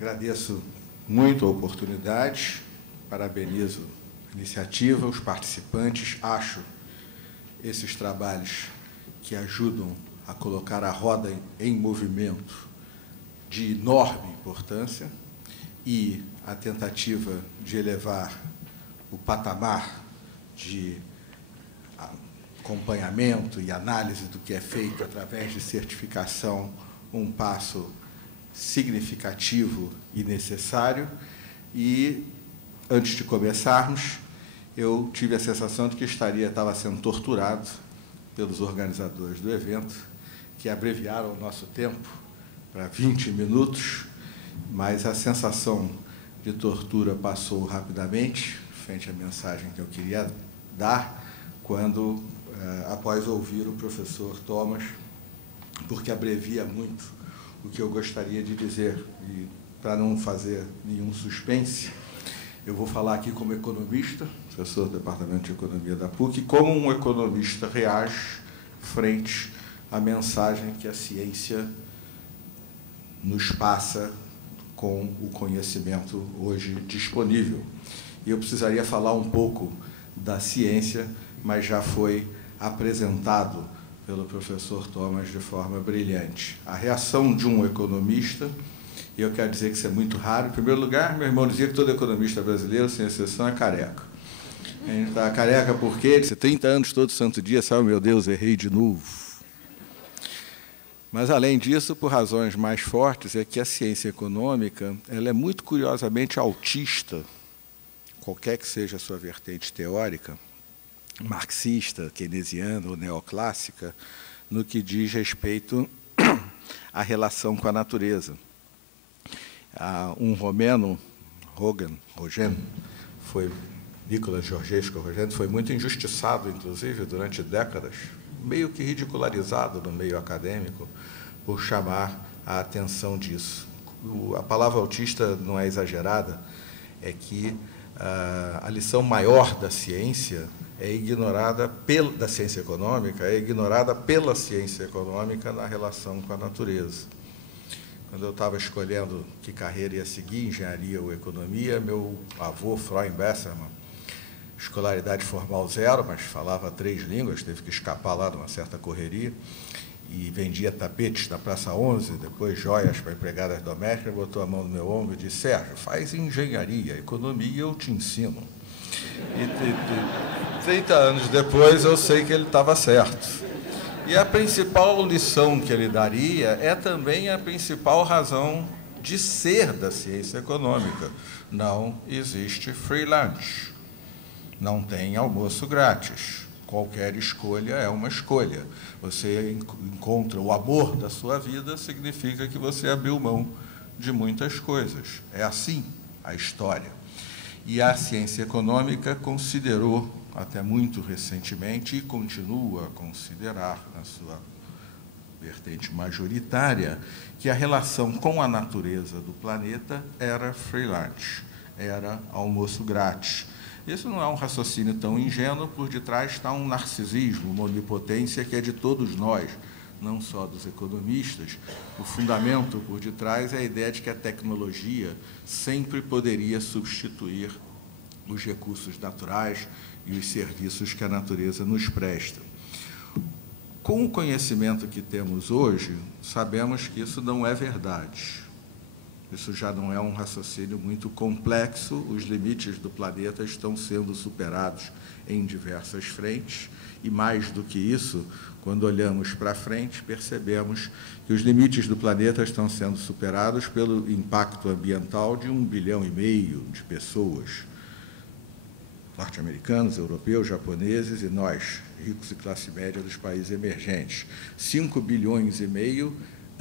Agradeço muito a oportunidade, parabenizo a iniciativa, os participantes. Acho esses trabalhos que ajudam a colocar a roda em movimento de enorme importância e a tentativa de elevar o patamar de acompanhamento e análise do que é feito através de certificação, um passo significativo e necessário. E, antes de começarmos, eu tive a sensação de que estava sendo torturado pelos organizadores do evento, que abreviaram o nosso tempo para 20 minutos, mas a sensação de tortura passou rapidamente, frente à mensagem que eu queria dar, quando, após ouvir o professor Thomas, porque abrevia muito o que eu gostaria de dizer, e para não fazer nenhum suspense, eu vou falar aqui como economista, professor do Departamento de Economia da PUC, como um economista reage frente à mensagem que a ciência nos passa com o conhecimento hoje disponível. E eu precisaria falar um pouco da ciência, mas já foi apresentado pelo professor Thomas de forma brilhante. A reação de um economista, e eu quero dizer que isso é muito raro. Em primeiro lugar, meu irmão dizia que todo economista brasileiro, sem exceção, é careca. A gente está careca porque ele disse 30 anos todo santo dia, sabe, meu Deus, errei de novo. Mas, além disso, por razões mais fortes, é que a ciência econômica ela é muito curiosamente autista, qualquer que seja a sua vertente teórica, marxista, keynesiana ou neoclássica, no que diz respeito à relação com a natureza. Um romeno, Rogen, foi Nicolas Georgescu Rogen, foi muito injustiçado, inclusive, durante décadas, meio que ridicularizado no meio acadêmico, por chamar a atenção disso. A palavra autista não é exagerada, é que a lição maior da ciência é ignorada da ciência econômica, é ignorada pela ciência econômica na relação com a natureza. Quando eu estava escolhendo que carreira ia seguir, engenharia ou economia, meu avô, Freund Bessermann, escolaridade formal 0, mas falava 3 línguas, teve que escapar lá de uma certa correria, e vendia tapetes na Praça 11, depois joias para empregadas domésticas, botou a mão no meu ombro e disse: Sérgio, faz engenharia, economia eu te ensino. E 30 anos depois eu sei que ele estava certo. E a principal lição que ele daria é também a principal razão de ser da ciência econômica. Não existe free lunch. Não tem almoço grátis. Qualquer escolha é uma escolha. Você encontra o amor da sua vida, significa que você abriu mão de muitas coisas. É assim a história. E a ciência econômica considerou, até muito recentemente, e continua a considerar, na sua vertente majoritária, que a relação com a natureza do planeta era free lunch, era almoço grátis. Isso não é um raciocínio tão ingênuo, por detrás está um narcisismo, uma onipotência que é de todos nós, não só dos economistas. O fundamento por detrás é a ideia de que a tecnologia sempre poderia substituir os recursos naturais e os serviços que a natureza nos presta. Com o conhecimento que temos hoje, sabemos que isso não é verdade. Isso já não é um raciocínio muito complexo, os limites do planeta estão sendo superados em diversas frentes, e mais do que isso, quando olhamos para frente, percebemos que os limites do planeta estão sendo superados pelo impacto ambiental de 1,5 bilhão de pessoas, norte-americanos, europeus, japoneses e nós, ricos e classe média dos países emergentes. 5,5 bilhões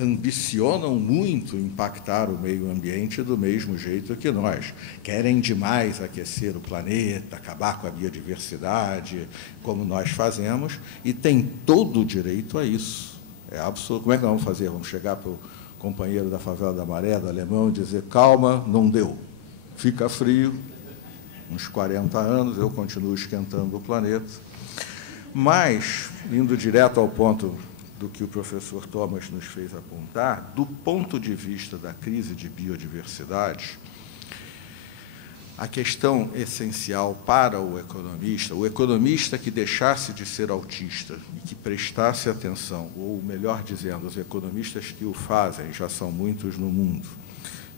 ambicionam muito impactar o meio ambiente do mesmo jeito que nós. Querem demais aquecer o planeta, acabar com a biodiversidade, como nós fazemos, e têm todo o direito a isso. É absurdo. Como é que nós vamos fazer? Vamos chegar para o companheiro da favela da Maré, do alemão, e dizer: calma, não deu. Fica frio, uns 40 anos, eu continuo esquentando o planeta. Mas, indo direto ao ponto do que o professor Thomas nos fez apontar, do ponto de vista da crise de biodiversidade, a questão essencial para o economista que deixasse de ser autista e que prestasse atenção, ou melhor dizendo, os economistas que o fazem, já são muitos no mundo,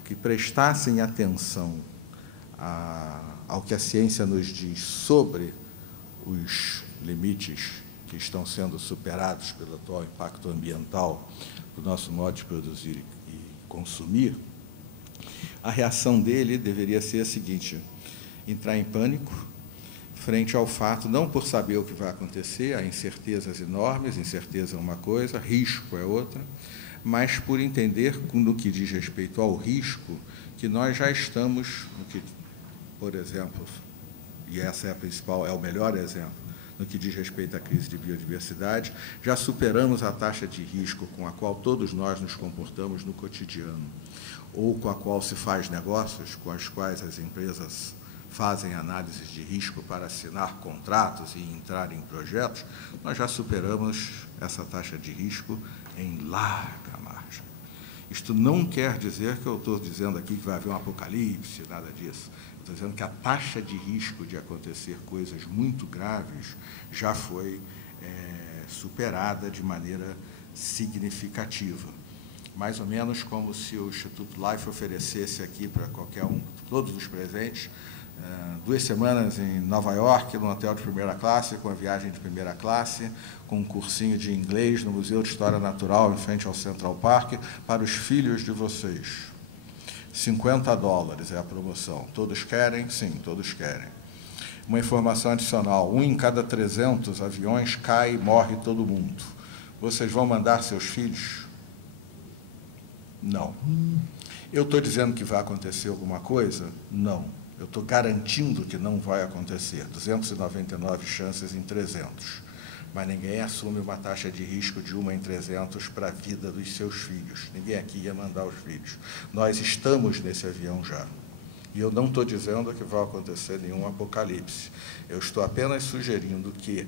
que prestassem atenção ao que a ciência nos diz sobre os limites que estão sendo superados pelo atual impacto ambiental do nosso modo de produzir e consumir, a reação dele deveria ser a seguinte: entrar em pânico frente ao fato, não por saber o que vai acontecer, há incertezas enormes, incerteza é uma coisa, risco é outra, mas por entender, no que diz respeito ao risco, que nós já estamos, no que, por exemplo, e essa é a principal, é o melhor exemplo, no que diz respeito à crise de biodiversidade, já superamos a taxa de risco com a qual todos nós nos comportamos no cotidiano, ou com a qual se faz negócios, com as quais as empresas fazem análises de risco para assinar contratos e entrar em projetos, nós já superamos essa taxa de risco em larga margem. Isto não quer dizer que eu estou dizendo aqui que vai haver um apocalipse, nada disso. Estou dizendo que a taxa de risco de acontecer coisas muito graves já foi superada de maneira significativa. Mais ou menos como se o Instituto Life oferecesse aqui para qualquer um, todos os presentes, 2 semanas em Nova York, num hotel de primeira classe, com a viagem de primeira classe, com um cursinho de inglês no Museu de História Natural, em frente ao Central Park, para os filhos de vocês. $50 é a promoção. Todos querem? Sim, todos querem. Uma informação adicional: 1 em cada 300 aviões cai e morre todo mundo. Vocês vão mandar seus filhos? Não. Eu estou dizendo que vai acontecer alguma coisa? Não. Eu estou garantindo que não vai acontecer. 299 chances em 300. Mas ninguém assume uma taxa de risco de 1 em 300 para a vida dos seus filhos. Ninguém aqui ia mandar os filhos. Nós estamos nesse avião já. E eu não estou dizendo que vai acontecer nenhum apocalipse. Eu estou apenas sugerindo que,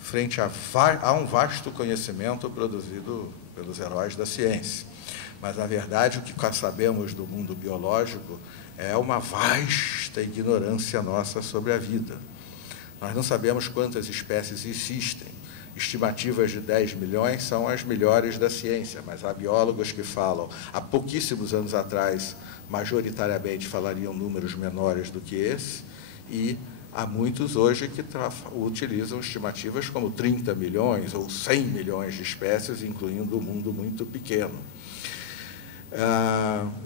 frente a um vasto conhecimento produzido pelos heróis da ciência, mas, na verdade, o que sabemos do mundo biológico é uma vasta ignorância nossa sobre a vida. Nós não sabemos quantas espécies existem. Estimativas de 10 milhões são as melhores da ciência, mas há biólogos que falam, há pouquíssimos anos atrás, majoritariamente falariam números menores do que esse, e há muitos hoje que utilizam estimativas como 30 milhões ou 100 milhões de espécies, incluindo um mundo muito pequeno.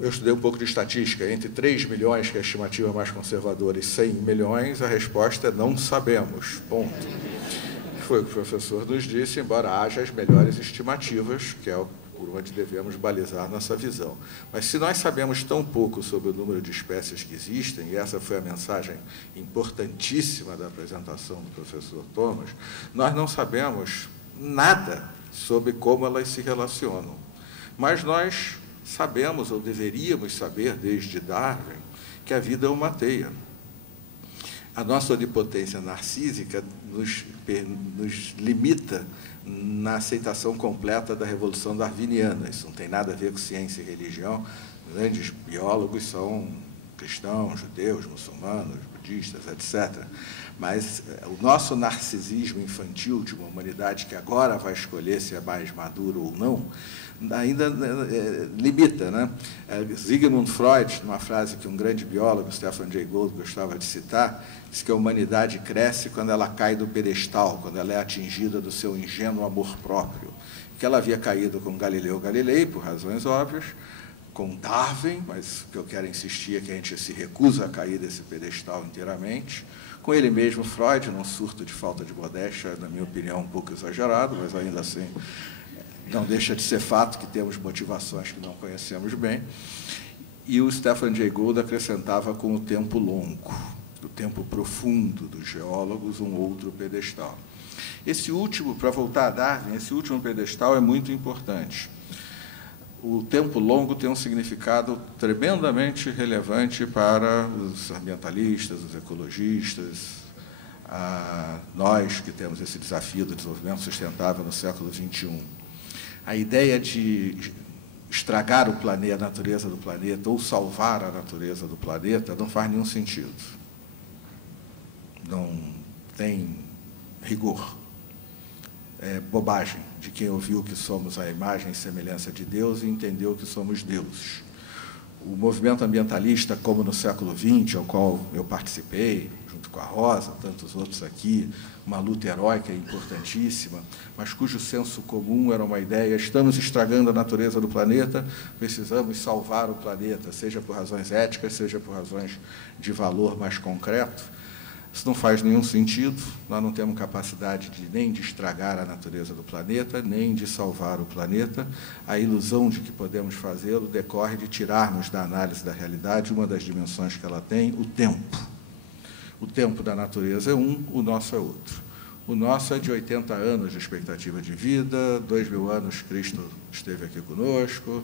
Eu estudei um pouco de estatística. Entre 3 milhões, que é a estimativa mais conservadora, e 100 milhões, a resposta é não sabemos, ponto. Foi o que o professor nos disse, embora haja as melhores estimativas, que é por onde devemos balizar nossa visão. Mas se nós sabemos tão pouco sobre o número de espécies que existem, e essa foi a mensagem importantíssima da apresentação do professor Thomas, nós não sabemos nada sobre como elas se relacionam. Mas nós sabemos, ou deveríamos saber, desde Darwin, que a vida é uma teia. A nossa onipotência narcísica nos limita na aceitação completa da revolução darwiniana. Isso não tem nada a ver com ciência e religião. Grandes biólogos são cristãos, judeus, muçulmanos, budistas, etc. Mas o nosso narcisismo infantil de uma humanidade que agora vai escolher se é mais maduro ou não, ainda limita, né? Sigmund Freud, numa frase que um grande biólogo, Stephen Jay Gould, gostava de citar, diz que a humanidade cresce quando ela cai do pedestal, quando ela é atingida do seu ingênuo amor próprio. Que ela havia caído com Galileu Galilei, por razões óbvias, com Darwin, mas o que eu quero insistir é que a gente se recusa a cair desse pedestal inteiramente, com ele mesmo, Freud, num surto de falta de modéstia, na minha opinião, um pouco exagerado, mas ainda assim não deixa de ser fato que temos motivações que não conhecemos bem. E o Stephen Jay Gould acrescentava com o tempo longo, o tempo profundo dos geólogos, um outro pedestal. Esse último, para voltar a Darwin, esse último pedestal é muito importante. O tempo longo tem um significado tremendamente relevante para os ambientalistas, os ecologistas, nós que temos esse desafio do desenvolvimento sustentável no século XXI. A ideia de estragar o planeta, a natureza do planeta, ou salvar a natureza do planeta, não faz nenhum sentido. Não tem rigor. É bobagem de quem ouviu que somos a imagem e semelhança de Deus e entendeu que somos deuses. O movimento ambientalista, como no século XX, ao qual eu participei, junto com a Rosa, tantos outros aqui, uma luta heróica e importantíssima, mas cujo senso comum era uma ideia: estamos estragando a natureza do planeta, precisamos salvar o planeta, seja por razões éticas, seja por razões de valor mais concreto. Isso não faz nenhum sentido. Nós não temos capacidade nem de estragar a natureza do planeta, nem de salvar o planeta. A ilusão de que podemos fazê-lo decorre de tirarmos da análise da realidade uma das dimensões que ela tem, o tempo. O tempo da natureza é um, o nosso é outro. O nosso é de 80 anos de expectativa de vida, 2.000 anos Cristo esteve aqui conosco,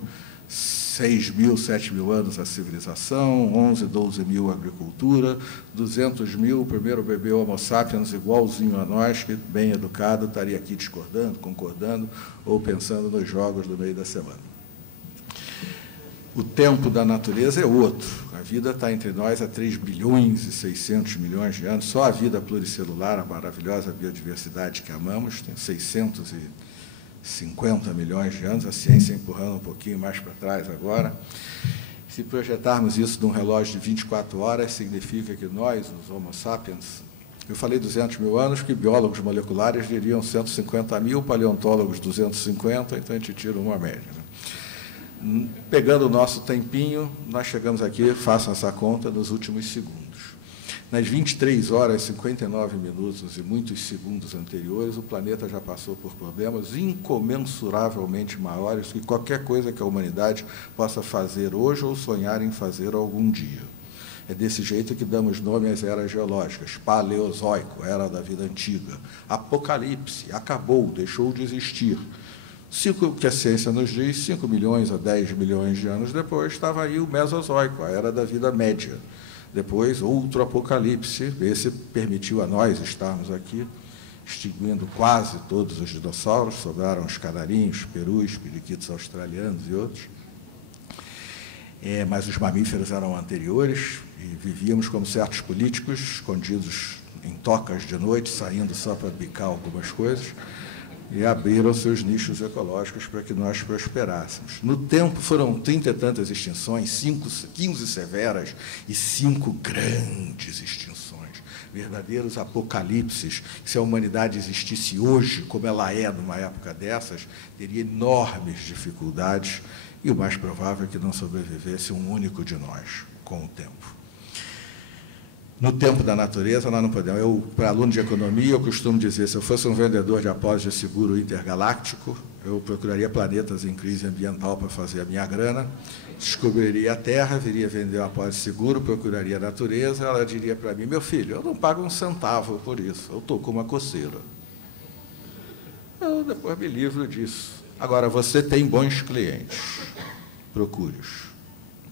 6.000, 7.000 anos a civilização, 11, 12.000 a agricultura, 200.000 o primeiro bebê Homo sapiens igualzinho a nós, que, bem educado, estaria aqui discordando, concordando ou pensando nos jogos do meio da semana. O tempo da natureza é outro. A vida está entre nós há 3 bilhões e 600 milhões de anos. Só a vida pluricelular, a maravilhosa biodiversidade que amamos, tem 650 milhões de anos, a ciência empurrando um pouquinho mais para trás agora. Se projetarmos isso num relógio de 24 horas, significa que nós, os Homo sapiens, eu falei 200.000 anos, que biólogos moleculares diriam 150.000, paleontólogos 250, então a gente tira uma média, né? Pegando o nosso tempinho, nós chegamos aqui, façam essa conta, nos últimos segundos. Nas 23 horas, 59 minutos e muitos segundos anteriores, o planeta já passou por problemas incomensuravelmente maiores que qualquer coisa que a humanidade possa fazer hoje ou sonhar em fazer algum dia. É desse jeito que damos nome às eras geológicas: Paleozoico, era da vida antiga; Apocalipse, acabou, deixou de existir. O que a ciência nos diz, 5 milhões a 10 milhões de anos depois, estava aí o Mesozoico, a era da vida média. Depois, outro apocalipse, esse permitiu a nós estarmos aqui, extinguindo quase todos os dinossauros, sobraram os canarinhos, perus, periquitos australianos e outros. Mas os mamíferos eram anteriores e vivíamos como certos políticos, escondidos em tocas de noite, saindo só para bicar algumas coisas, e abriram seus nichos ecológicos para que nós prosperássemos. No tempo, foram 30 e tantas extinções, 15 severas e 5 grandes extinções, verdadeiros apocalipses. Se a humanidade existisse hoje, como ela é numa época dessas, teria enormes dificuldades, e o mais provável é que não sobrevivesse um único de nós com o tempo. No tempo da natureza, nós não podemos. Eu, para aluno de economia, eu costumo dizer: se eu fosse um vendedor de apólice de seguro intergaláctico, eu procuraria planetas em crise ambiental para fazer a minha grana, descobriria a Terra, viria vender um apólice de seguro, procuraria a natureza, ela diria para mim: meu filho, eu não pago um centavo por isso, eu estou com uma coceira. Eu depois me livro disso. Agora, você tem bons clientes, procure-os.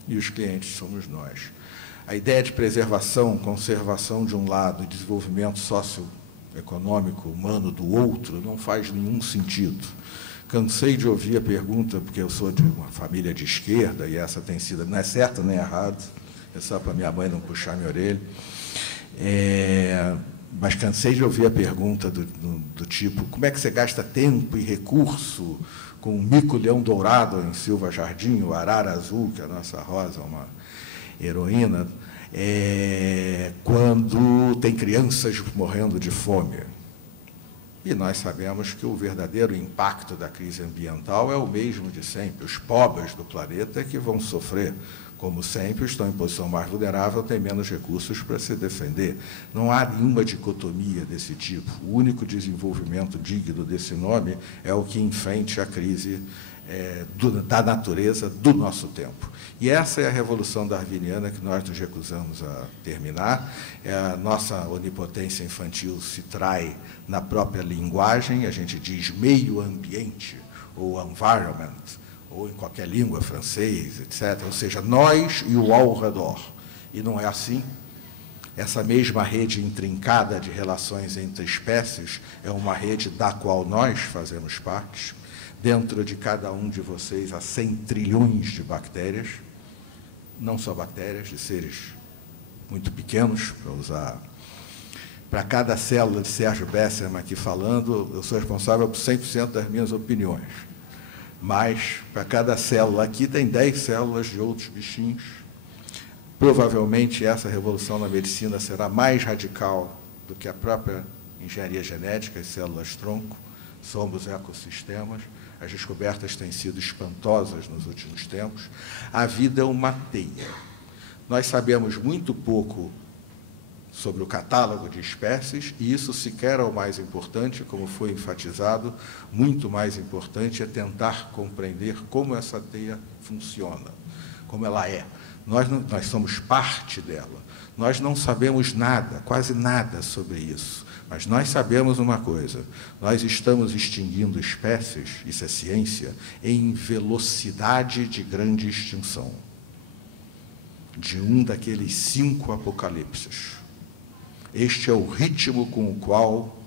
E os clientes somos nós. A ideia de preservação, conservação de um lado e desenvolvimento socioeconômico, humano do outro, não faz nenhum sentido. Cansei de ouvir a pergunta, porque eu sou de uma família de esquerda, e essa tem sido, não é certo nem errado, é só para minha mãe não puxar minha orelha, mas cansei de ouvir a pergunta do tipo: como é que você gasta tempo e recurso com um mico-leão dourado em Silva Jardim, o arara azul, que a nossa Rosa é uma heroína, quando tem crianças morrendo de fome. E nós sabemos que o verdadeiro impacto da crise ambiental é o mesmo de sempre. Os pobres do planeta que vão sofrer, como sempre, estão em posição mais vulnerável, têm menos recursos para se defender. Não há nenhuma dicotomia desse tipo. O único desenvolvimento digno desse nome é o que enfrente a crise da natureza do nosso tempo. E essa é a revolução darwiniana que nós nos recusamos a terminar. A nossa onipotência infantil se trai na própria linguagem, a gente diz meio ambiente, ou environment, ou em qualquer língua, francês, etc. Ou seja, nós e o ao redor. E não é assim. Essa mesma rede intrincada de relações entre espécies é uma rede da qual nós fazemos parte. Dentro de cada um de vocês há 100 trilhões de bactérias, não só bactérias, de seres muito pequenos, para usar. Para cada célula de Sérgio Besserman aqui falando, eu sou responsável por 100% das minhas opiniões. Mas, para cada célula aqui, tem 10 células de outros bichinhos. Provavelmente, essa revolução na medicina será mais radical do que a própria engenharia genética e células-tronco. Somos ecossistemas. As descobertas têm sido espantosas nos últimos tempos. A vida é uma teia. Nós sabemos muito pouco sobre o catálogo de espécies, e isso sequer é o mais importante, como foi enfatizado, muito mais importante é tentar compreender como essa teia funciona, como ela é. Nós somos parte dela. Nós não sabemos nada, quase nada sobre isso, mas nós sabemos uma coisa: nós estamos extinguindo espécies, isso é ciência, em velocidade de grande extinção, de um daqueles 5 apocalipses. Este é o ritmo com o qual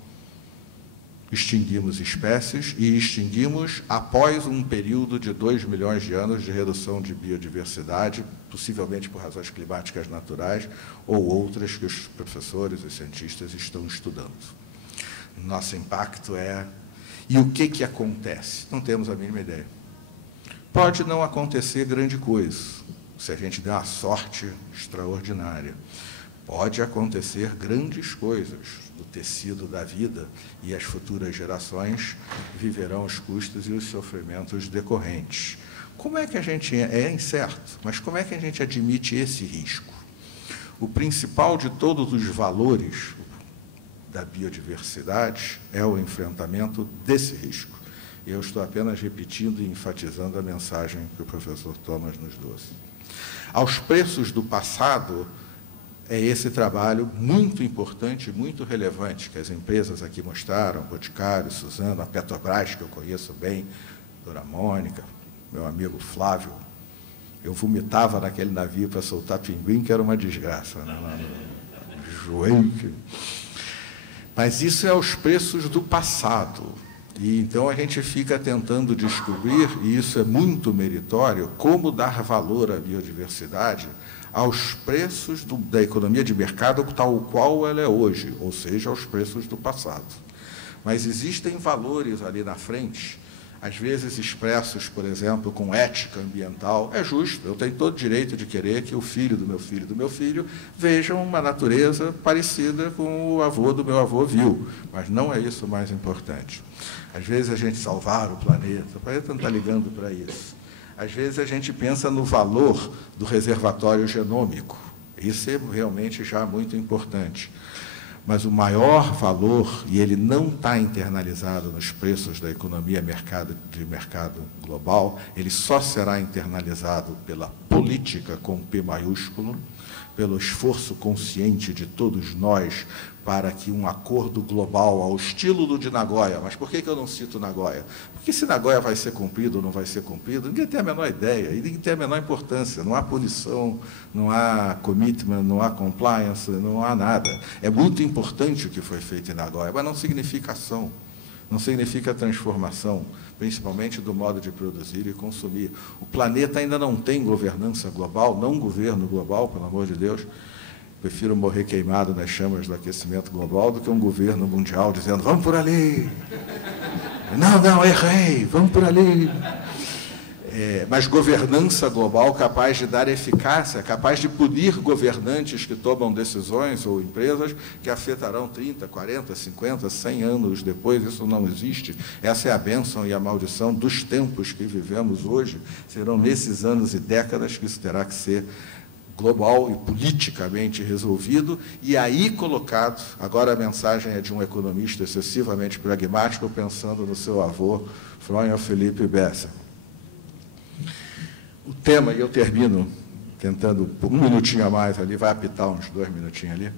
extinguimos espécies, e extinguimos após um período de 2 milhões de anos de redução de biodiversidade, possivelmente por razões climáticas naturais ou outras que os professores e cientistas estão estudando. Nosso impacto é... E o que acontece? Não temos a mínima ideia. Pode não acontecer grande coisa, se a gente der uma sorte extraordinária. Pode acontecer grandes coisas do tecido da vida, e as futuras gerações viverão os custos e os sofrimentos decorrentes. Como é que a gente... É incerto, mas como é que a gente admite esse risco? O principal de todos os valores da biodiversidade é o enfrentamento desse risco. Eu estou apenas repetindo e enfatizando a mensagem que o professor Thomas nos trouxe. Aos preços do passado, é esse trabalho muito importante, muito relevante, que as empresas aqui mostraram, Boticário, Suzano, a Petrobras, que eu conheço bem, Dona Mônica, meu amigo Flávio. Eu vomitava naquele navio para soltar pinguim, que era uma desgraça, né? Lá no joelho. Mas isso é aos preços do passado. E então a gente fica tentando descobrir, e isso é muito meritório, como dar valor à biodiversidade aos preços da economia de mercado tal qual ela é hoje, ou seja, aos preços do passado. Mas existem valores ali na frente, às vezes expressos, por exemplo, com ética ambiental. É justo, eu tenho todo o direito de querer que o filho do meu filho vejam uma natureza parecida com o avô do meu avô viu, mas não é isso o mais importante. Às vezes a gente salvar o planeta não está ligando para isso. Às vezes a gente pensa no valor do reservatório genômico. Isso é realmente já muito importante. Mas o maior valor, e ele não está internalizado nos preços da economia de mercado global, ele só será internalizado pela política com P maiúsculo, pelo esforço consciente de todos nós para que um acordo global ao estilo do de Nagoya. Mas por que eu não cito Nagoya? Porque se Nagoya vai ser cumprido ou não vai ser cumprido, ninguém tem a menor ideia, e ninguém tem a menor importância. Não há punição, não há commitment, não há compliance, não há nada. É muito importante o que foi feito em Nagoya, mas não significa ação, não significa transformação, principalmente do modo de produzir e consumir. O planeta ainda não tem governança global, não governo global, pelo amor de Deus. Prefiro morrer queimado nas chamas do aquecimento global do que um governo mundial dizendo, vamos por ali. Não, errei, vamos por ali. Mas governança global capaz de dar eficácia, capaz de punir governantes que tomam decisões ou empresas que afetarão 30, 40, 50, 100 anos depois. Isso não existe. Essa é a bênção e a maldição dos tempos que vivemos hoje. Serão nesses anos e décadas que isso terá que ser global e politicamente resolvido, e aí colocado, agora a mensagem é de um economista excessivamente pragmático, pensando no seu avô, Fronho Felipe Bessa. O tema, e eu termino tentando, um minutinho a mais ali, vai apitar uns 2 minutinhos ali,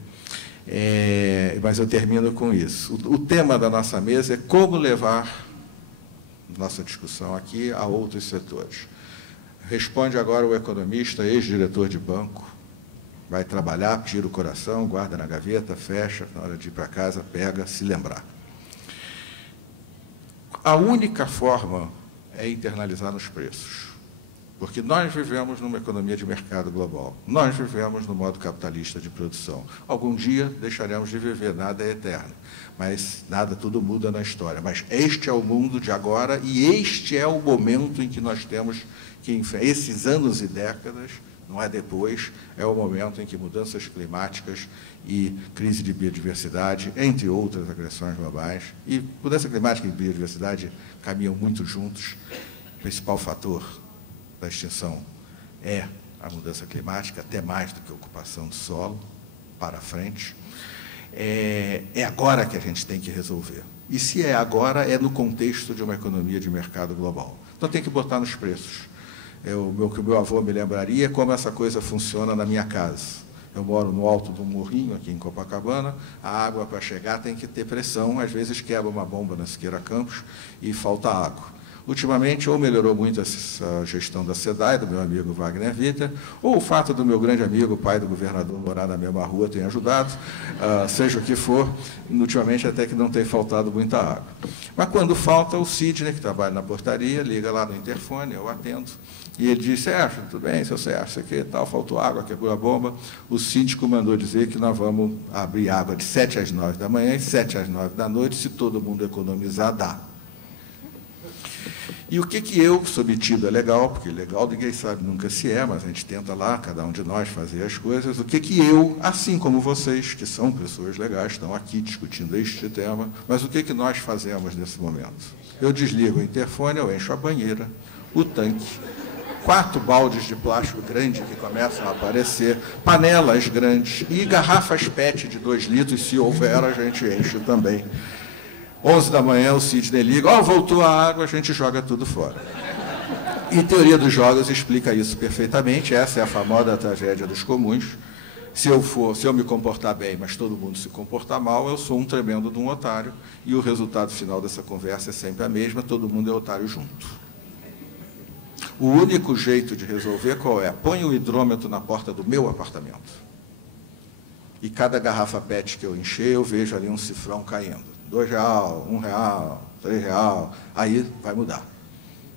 mas eu termino com isso. O tema da nossa mesa é como levar nossa discussão aqui a outros setores. Responde agora o economista, ex-diretor de banco, vai trabalhar, tira o coração, guarda na gaveta, fecha, na hora de ir para casa, pega, se lembrar. A única forma é internalizar nos preços. Porque nós vivemos numa economia de mercado global. Nós vivemos no modo capitalista de produção. Algum dia deixaremos de viver, nada é eterno. Mas nada, tudo muda na história. Mas este é o mundo de agora e este é o momento em que nós temos que enfrentar. Esses anos e décadas, não é depois, é o momento em que mudanças climáticas e crise de biodiversidade, entre outras agressões globais, e mudança climática e biodiversidade caminham muito juntos. O principal fator da extinção é a mudança climática, até mais do que a ocupação do solo, para frente. É agora que a gente tem que resolver. E se é agora, é no contexto de uma economia de mercado global. Então tem que botar nos preços. O que o meu avô me lembraria é como essa coisa funciona na minha casa. Eu moro no alto de um morrinho, aqui em Copacabana, a água para chegar tem que ter pressão, às vezes quebra uma bomba na Siqueira Campos e falta água. Ultimamente, ou melhorou muito a gestão da SEDAI, do meu amigo Wagner Witter, ou o fato do meu grande amigo, pai do governador, morar na mesma rua, tem ajudado, seja o que for, ultimamente até que não tem faltado muita água. Mas quando falta, o Sidney, que trabalha na portaria, liga lá no interfone, eu atendo, e ele diz: Sérgio, tudo bem, seu Sérgio, isso aqui tal, faltou água, quebrou a bomba. O síndico mandou dizer que nós vamos abrir água de 7 às 9 da manhã e 7 às 9 da noite, se todo mundo economizar, dá. E o que eu, que sou metido é legal, porque legal ninguém sabe nunca se é, mas a gente tenta lá, cada um de nós, fazer as coisas, o que eu, assim como vocês, que são pessoas legais, estão aqui discutindo este tema, mas o que nós fazemos nesse momento? Eu desligo o interfone, eu encho a banheira, o tanque, 4 baldes de plástico grande que começam a aparecer, panelas grandes e garrafas PET de 2 litros, se houver, a gente enche também. 11 da manhã, o Sidney liga: voltou a água, a gente joga tudo fora. E teoria dos jogos explica isso perfeitamente. Essa é a famosa tragédia dos comuns. Se eu me comportar bem, mas todo mundo se comportar mal, eu sou um tremendo de um otário, e o resultado final dessa conversa é sempre a mesma: todo mundo é otário junto. O único jeito de resolver qual é? Põe o hidrômetro na porta do meu apartamento. E cada garrafa PET que eu encher, eu vejo ali um cifrão caindo. R$ 2, R$ 1, R$ 3, aí vai mudar,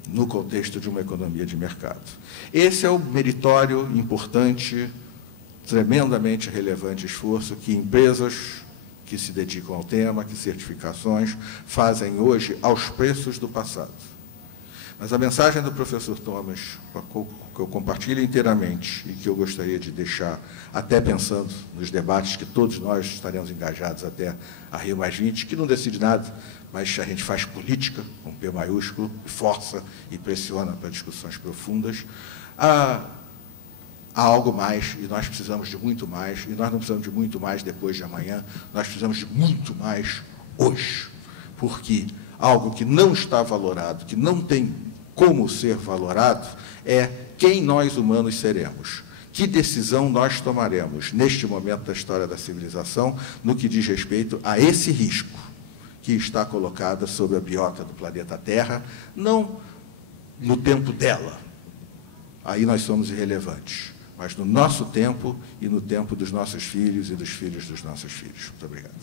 no contexto de uma economia de mercado. Esse é o meritório, importante, tremendamente relevante esforço que empresas que se dedicam ao tema, que certificações, fazem hoje aos preços do passado. Mas a mensagem do professor Thomas, que eu compartilho inteiramente e que eu gostaria de deixar, até pensando nos debates que todos nós estaremos engajados até a Rio+20, que não decide nada, mas a gente faz política, com P maiúsculo, força e pressiona para discussões profundas. Há algo mais, e nós precisamos de muito mais, e nós não precisamos de muito mais depois de amanhã, nós precisamos de muito mais hoje, porque algo que não está valorado, que não tem como ser valorado, é quem nós humanos seremos. Que decisão nós tomaremos neste momento da história da civilização no que diz respeito a esse risco que está colocado sobre a biota do planeta Terra, não no tempo dela, aí nós somos irrelevantes, mas no nosso tempo e no tempo dos nossos filhos e dos filhos dos nossos filhos. Muito obrigado.